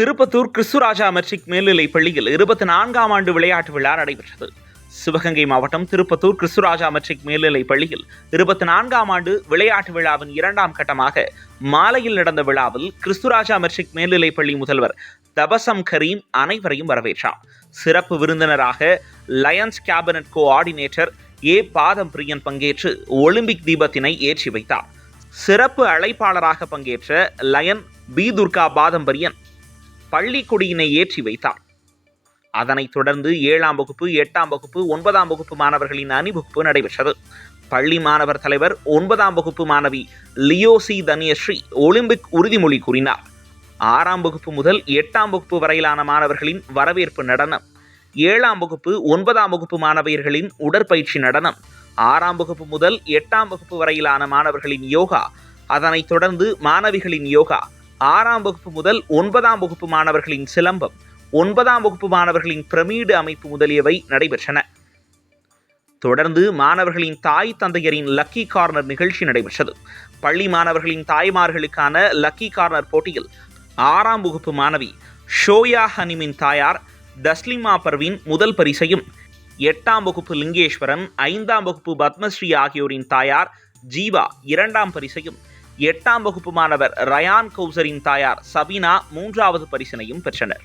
Tirupattur Christuraja matric மேல்நிலைப் பள்ளியில் இருபத்தி நான்காம் ஆண்டு விளையாட்டு விழா நடைபெற்றது. சிவகங்கை மாவட்டம் திருப்பத்தூர் கிறிஸ்துராஜா மெட்ரிக் மேல்நிலைப் பள்ளியில் இருபத்தி நான்காம் ஆண்டு விளையாட்டு விழாவின் இரண்டாம் கட்டமாக மாலையில் நடந்த விழாவில் கிறிஸ்துராஜா மெட்ரிக் மேல்நிலைப் பள்ளி முதல்வர் தபசம் கரீம் அனைவரையும் வரவேற்றார். சிறப்பு விருந்தினராக லயன்ஸ் கேபினட் கோஆர்டினேட்டர் ஏ பாதம் பிரியன் பங்கேற்று ஒலிம்பிக் தீபத்தினை ஏற்றி வைத்தார். சிறப்பு அழைப்பாளராக பங்கேற்ற லயன் பி துர்கா பாதம்பரியன் பள்ளிக்கொடியினை ஏற்றி வைத்தார். அதனைத் தொடர்ந்து ஏழாம் வகுப்பு எட்டாம் வகுப்பு ஒன்பதாம் வகுப்பு மாணவர்களின் அணிவகுப்பு நடைபெற்றது. பள்ளி மாணவர் தலைவர் ஒன்பதாம் வகுப்பு மாணவி லியோசி தனியஸ்ரீ ஒலிம்பிக் உறுதிமொழி கூறினார். ஆறாம் வகுப்பு முதல் எட்டாம் வகுப்பு வரையிலான மாணவர்களின் வரவேற்பு நடனம். ஏழாம் வகுப்பு ஒன்பதாம் வகுப்பு மாணவியர்களின் உடற்பயிற்சி நடனம். ஆறாம் வகுப்பு முதல் எட்டாம் வகுப்பு வரையிலான மாணவர்களின் யோகா. அதனைத் தொடர்ந்து மாணவிகளின் யோகா. ஆறாம் வகுப்பு முதல் ஒன்பதாம் வகுப்பு மாணவர்களின் சிலம்பம் ஒன்பதாம் வகுப்பு மாணவர்களின் பிரமீடு அமைப்பு முதலியவை நடைபெற்றன. தொடர்ந்து மாணவர்களின் தாய் தந்தையரின் லக்கி கார்னர் நிகழ்ச்சி நடைபெற்றது. பள்ளி மாணவர்களின் தாய்மார்களுக்கான லக்கி கார்னர் போட்டியில் ஆறாம் வகுப்பு மாணவி ஷோயா ஹனிமின் தாயார் தஸ்லிமா பர்வின் முதல் பரிசையும் எட்டாம் வகுப்பு லிங்கேஸ்வரன் ஐந்தாம் வகுப்பு பத்மஸ்ரீ ஆகியோரின் தாயார் ஜீவா இரண்டாம் பரிசையும் எட்டாம் வகுப்பு மாணவர் ரயான் கௌசரின் தாயார் சபினா மூன்றாவது பரிசினையும் பெற்றனர்.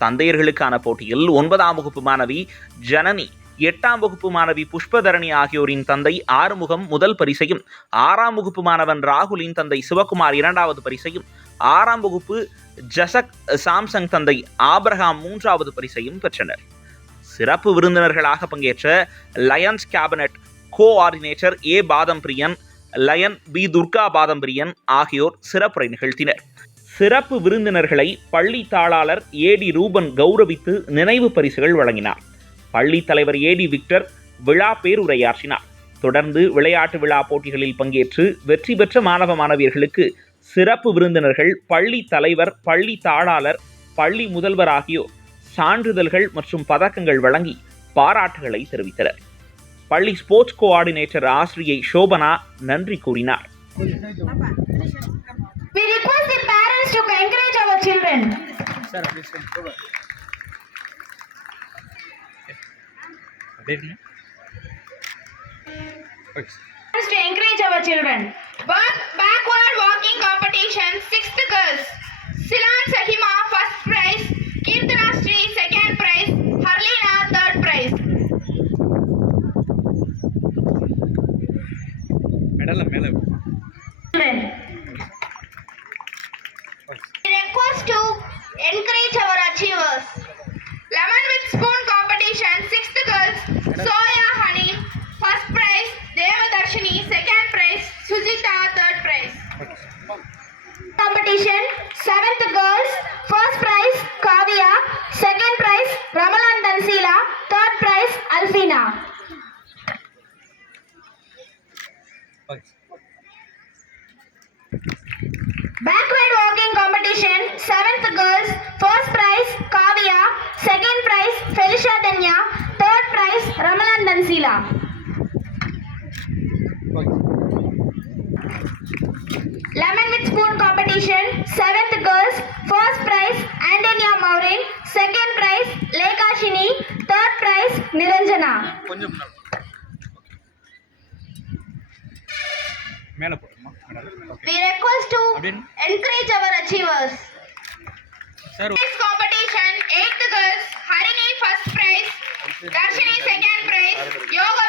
தந்தையர்களுக்கான போட்டியில் ஒன்பதாம் வகுப்பு மாணவி ஜனனி எட்டாம் வகுப்பு மாணவி புஷ்பதரணி ஆகியோரின் தந்தை ஆறுமுகம் முதல் பரிசையும் ஆறாம் வகுப்பு மாணவன் ராகுலின் தந்தை சிவகுமார் இரண்டாவது பரிசையும் ஆறாம் வகுப்பு ஜசக் சாம்சங் தந்தை ஆப்ரஹாம் மூன்றாவது பரிசையும் பெற்றனர். சிறப்பு விருந்தினர்களாக பங்கேற்ற Lions cabinet coordinator A Padam Priyan Lion P. Durga Padambariyan ஆகியோர் சிறப்புரை நிகழ்த்தினர். சிறப்பு விருந்தினர்களை பள்ளி தாளாளர் ஏடி ரூபன் கௌரவித்து நினைவு பரிசுகள் வழங்கினார். பள்ளி தலைவர் ஏடி விக்டர் விழா பேருரையாற்றினார். தொடர்ந்து விளையாட்டு விழா போட்டிகளில் பங்கேற்று வெற்றி பெற்ற மாணவ மாணவியர்களுக்கு சிறப்பு விருந்தினர்கள் பள்ளி தலைவர் பள்ளி தாளாளர் பள்ளி முதல்வர் ஆகியோர் சான்றிதழ்கள் மற்றும் பதக்கங்கள் வழங்கி பாராட்டுகளை தெரிவித்தனர். பள்ளி ஸ்போர்ட்ஸ் கோஆர்டினேட்டர் ஆசிரியை சோபனா நன்றி கூறினார் We request the parents to encourage our children. Parents to encourage our children. Back, backward walking competition, sixth girls. Competition. Seventh girls. First prize Kavya. Second prize Ramalan Dansila. Third prize Alfina. Backward walking competition. Seventh girls. First prize Kavya. Second prize Felicia Danya. Third prize Ramalan Dansila. Second prize Lekhashini third prize Niranjana We request to encourage our achievers. This competition, girls, Harini first prize, second prize, Yoga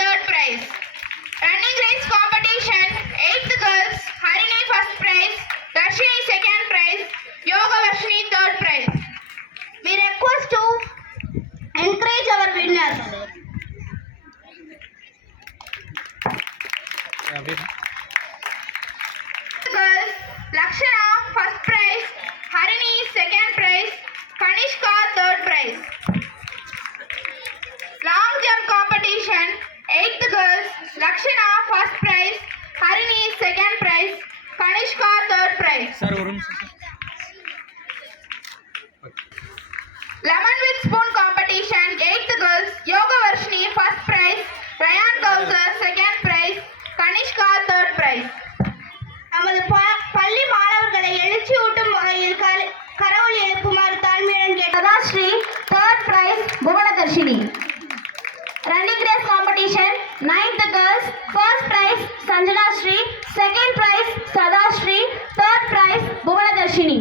third prize. Running Dakshana first prize Harini second prize Kanishka third prize sir ஒரு நிமிஷம் second prize Sadashri third prize Bhuvanadarshini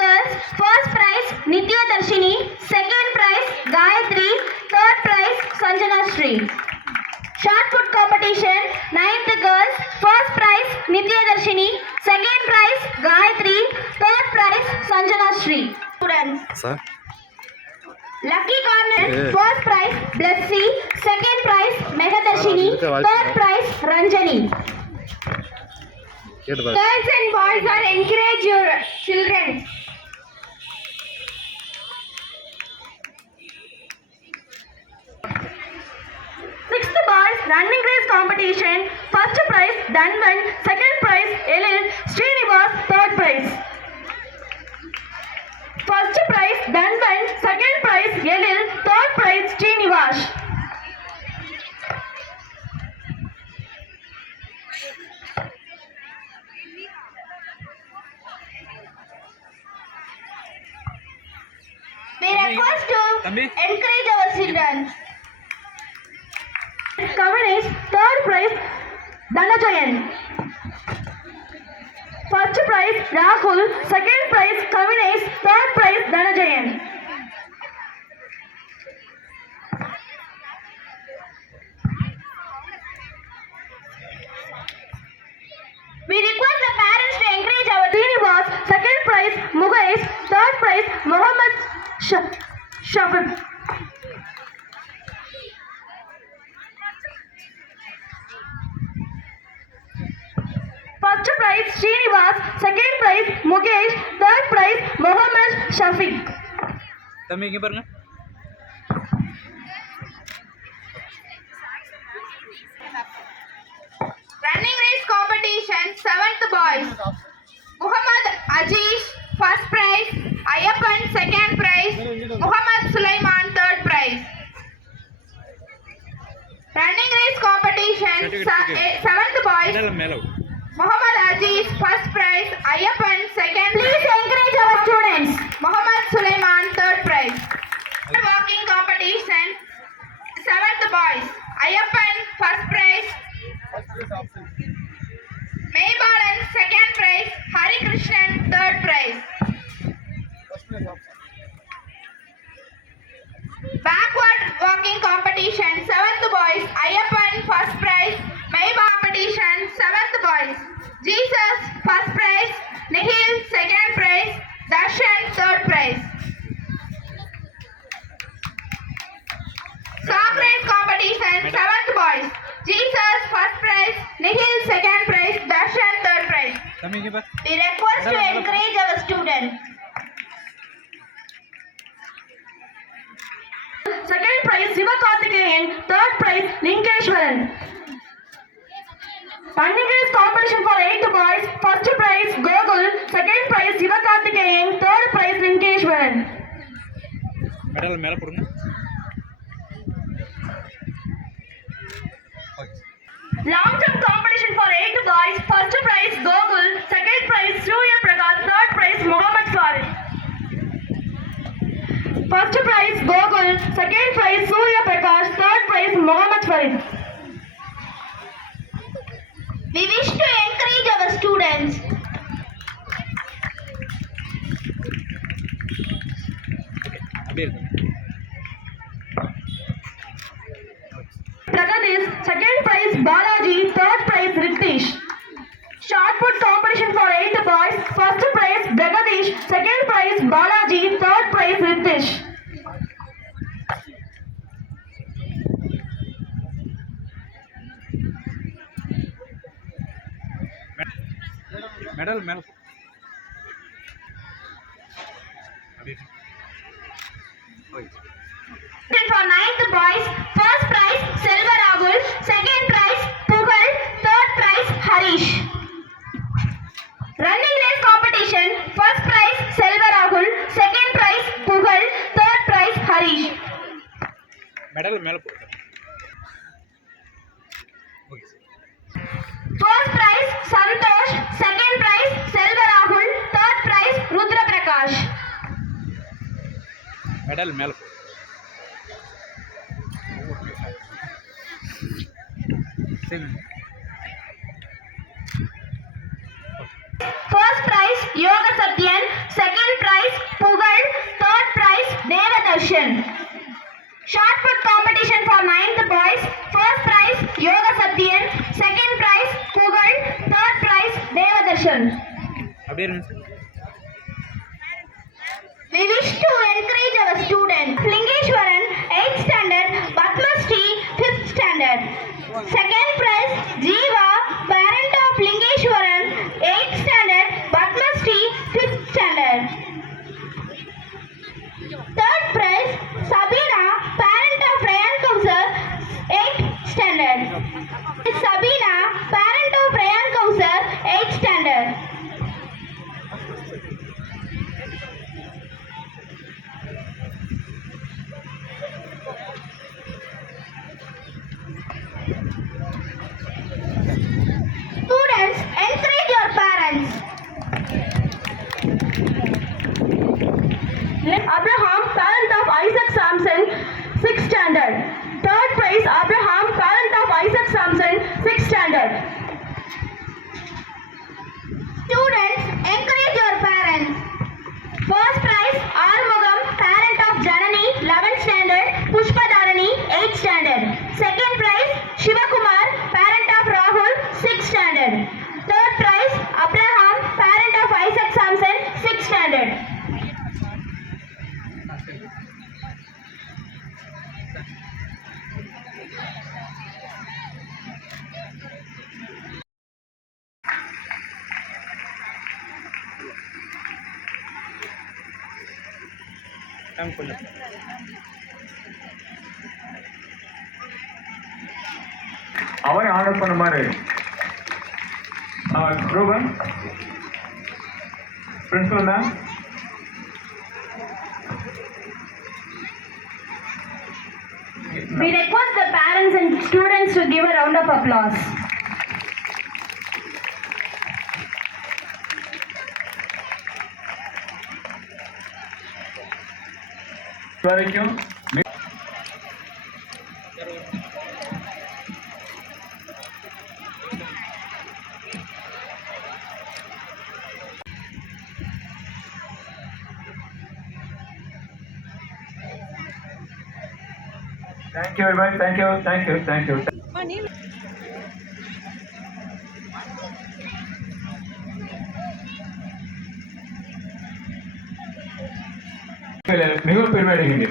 girls first prize Nityadarshini second prize Gayatri third prize Sanjanashri shot put competition ninth girls first prize Nityadarshini second prize Gayatri third prize Sanjanashri students lucky corner first prize Blessy second prize Meghadarshini third prize Ranjani girls and boys are encourage your children Running race competition. First prize Danman. Second prize Elil. First prize, Rahul. Second prize, Kavinesh. Third prize, Dhanajayan. We request the parents to encourage our Srinivas. Second prize, Mugesh. Third prize, Mohammed Sh- Shafiq. First prize Srinivas, second prize Mukesh, third prize Mohammed Shafiq. தம்பி இங்கே பாருங்க Running race competition, seventh boys. Muhammad Aziz, first prize. Ayappan, second prize. Muhammad Sulaiman, third prize. Running race competition, se- eh, Muhammad Aziz first prize, Ayappan second. Please encourage our students. Muhammad Suleiman third prize. Walking competition, seventh boys. Ayappan first prize. Maybalan second prize, Hari Krishnan third prize. Backward walking competition, race competition, seventh boys. Jesus, first prize. Nihil, second prize. Darshan, third prize. தம்பி இங்கே பாரு We request to encourage our students. Second prize Sivakarthikeyan, third prize Linkeshwaran. Running race competition for eight boys. First prize Gogul, second prize Sivakarthikeyan, third prize Linkeshwaran. Medal மேலே போடுங்க Long term competition for 8 boys. First prize Gogul, second prize Surya Prakash, third prize Muhammad Farid. First prize Gogul, second prize Surya Prakash, third prize Muhammad Farid. We wish to encourage our students Amir. Second medal ಮೇಲೆ ಕೊಡ್ತಾರೆ first prize Santosh second prize Selva Rahul third prize Rudra Prakash medal ಮೇಲೆ first prize Yoga Sathyan second prize Pugal third prize Devadarshan Short put competition for 9th boys. First prize Yoga Satyan. Second prize Kugal. Third prize Devadarshan. We wish to encourage our student Lingeshwaran, 8th standard, Padma Sri, 5th standard. Second prize அவன் order பண்ண மாதிரி Ruban principal ma'am We request the parents and students to give a round of applause. வரைக்கும் Thank you very much. Thank you. Thank you. Thank you. மிகவும் பெருமை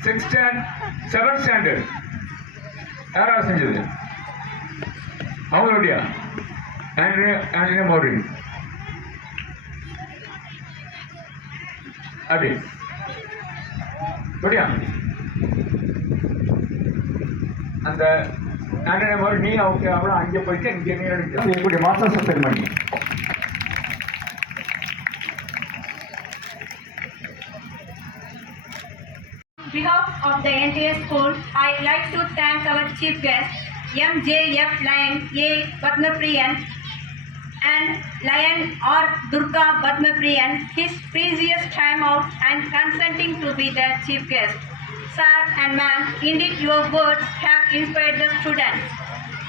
six stand seventh standard யாராவது செஞ்சது? அவங்களுடைய. Antonio Andrea Maureen அப்படி. அப்படியா? அந்த ನಾನೇ ಮಾಡಿ ಅವಕ್ಕೆ ಅವಳ ಹಂಗೆ ಪೈಸೆ ಹಿಂಗೆ ಹೇಳಿದ್ದೆ ಮಾತ್ರ ಸತ್ಯ ಮಾಡಿ behalf of the NTS School, I would like to thank our chief guest, MJF Lion A. Padmapriyan, and Lion or Durga Padmapriyan, his previous time out and consenting to be the chief guest. Sir and ma'am, indeed your words have inspired the students.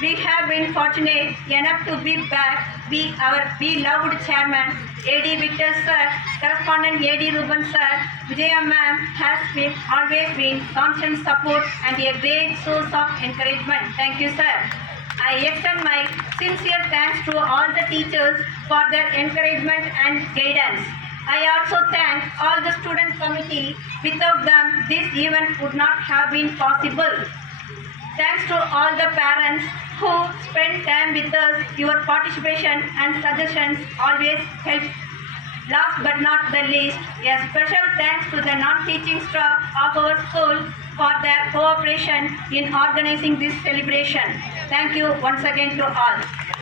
We have been fortunate enough to be back, be our beloved chairman, A.D. Victor sir, correspondent A.D. Ruben sir, Vijaya ma'am has been always been constant support and a great source of encouragement. Thank you sir. I extend my sincere thanks to all the teachers for their encouragement and guidance. I also thank all the student committee. Without them, this event would not have been possible. Thanks to all the parents who spent time with us. Your participation and suggestions always help. Last but not the least, a special thanks to the non-teaching staff of our school for their cooperation in organizing this celebration. Thank you once again to all.